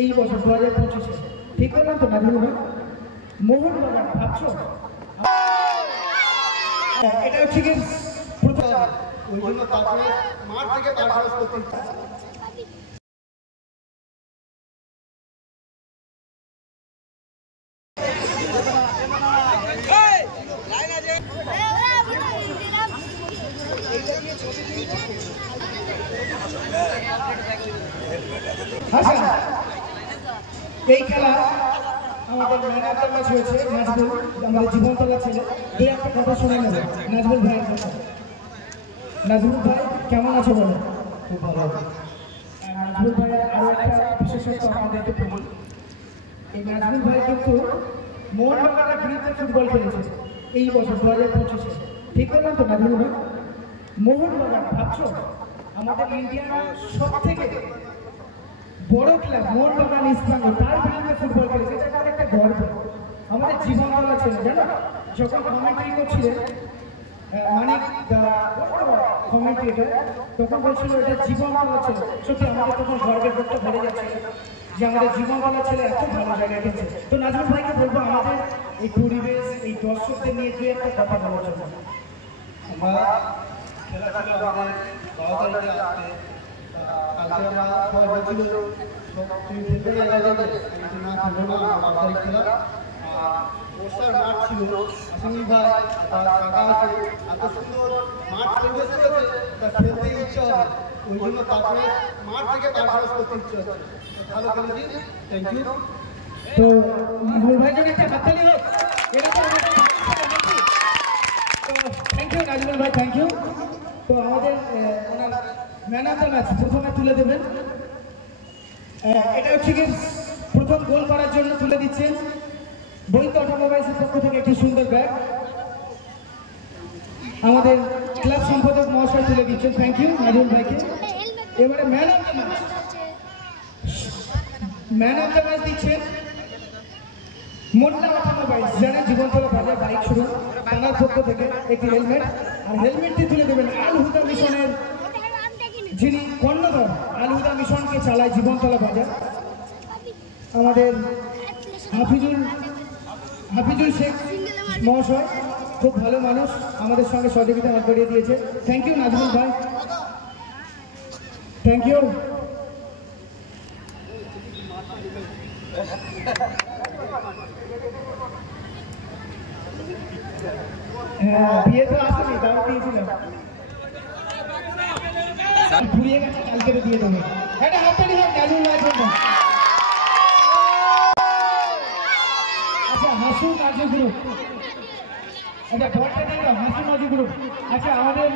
এই বছর 2025-এ। ঠিক বললাম তো নাজমুল ভাই? মোহনবাগান ভাবছো? এটা হচ্ছে কি প্রথম ওই জন্য তারপরে মাঠ থেকে পারফরমেন্স করতে এই খেলা আমাদের ম্যান অফ দ্য ম্যাচ হয়েছে নাজমুল, আমাদের জীবনতলা ছেলে। দুই একটা কথা শুনে নেব নাজমুল ভাইয়ের কথা। নাজমুল ভাই কেমন আছে বলো? খুব ভালো। নাজমুল ভাইয়ের আরো একটা বিশেষত্ব আমাদেরকে বলি, এই নাজমুল ভাই কিন্তু মোহনবাগানের বিরুদ্ধে ফুটবল খেলেছে এই বছর 2025-এ। ঠিক বললাম তো নাজমুল ভাই? মোহনবাগান ভাবছো? আমাদের ইন্ডিয়ার সব থেকে বড় ক্লাব মোহনবাগান ইস্টবেঙ্গল, তার বিরুদ্ধে ফুটবল খেলেছে। এটা আমার একটা গর্ব। আমাদের জীবনতলা ছিল জানো, যখন কমেন্ট্রি করছিলেন মানিক কমেন্ট্রিটার, তখন বলছিল এটা জীবনতলা ছিল। সত্যি আমাদের তখন গর্বের করতে ভরে যাচ্ছে যে আমাদের জীবনতলা ছেলে এত ভালো জায়গায় খেলছে। তো নাজমুল ভাইকে বলবো আমাদের এই পরিবেশ, এই দর্শকদের নিয়ে দুই একটা কথা বলার জন্য। আমরা খেলা ছিল আমাদের 12 তারিখে আসতে, কালকে আমরা সবাই বলছিল তুমি খেলতে গেলে না খেলবো না, 12 তারিখ খেলা বর্ষার মাঠ ছিল। আসিম ভাই তার কাকা আছে, এত সুন্দর মাঠ পরিবেশ করেছে, তা খেলতে ইচ্ছা হবে। ওই জন্য তারপরে মাঠ থেকে পারফরমেন্স করতে ইচ্ছা হচ্ছে। ভালো খেলেছি, থ্যাংক ইউ। তো নাজমুল ভাই জন্য একটা হাততালি হোক। থ্যাংক ইউ নাজমুল ভাই, থ্যাংক ইউ। তো আমাদের ওনার ম্যান অফ দ্য ম্যাচ প্রথমে তুলে দেবেন। এটা হচ্ছে কি প্রথম গোল করার জন্য তুলে দিচ্ছেন বৈদ্য অটোমোবাইলসের পক্ষ থেকে একটি সুন্দর ব্যাগ আমাদের ক্লাব সম্পাদক মহাশয় তুলে দিচ্ছেন। থ্যাংক ইউ নাজমুল ভাইকে। এবারে man of the match, man of the match দিচ্ছেন মোল্লা অটোমোবাইলস, জানেন জীবনতলা বাজার বাইক শুরু, থানার পক্ষ থেকে একটি হেলমেট। আর হেলমেটটি তুলে দেবেন আল হুদা মিশনের যিনি কর্ণধর, আল হুদা মিশনকে চালায় জীবনতলা বাজার, আমাদের হাফিজুল শেখ মহাশয়। খুব ভালো মানুষ, আমাদের সঙ্গে সহযোগিতা হাত বাড়িয়ে দিয়েছে। থ্যাংক ইউ নাজমুল ভাই, থ্যাংক ইউ। হ্যাঁ, বিয়ে তো আসেনি, দাওয়াত দিয়েছিলাম, ঘুরিয়ে গেছে, কালকে দিয়ে দেবো। একটা হাততালি হোক নাজমুল ভাইয়ের জন্য। আচ্ছা হাসু কাজী গ্রুপ, আচ্ছা বরটা দিলাম হাসু কাজী গ্রুপ। আচ্ছা আমাদের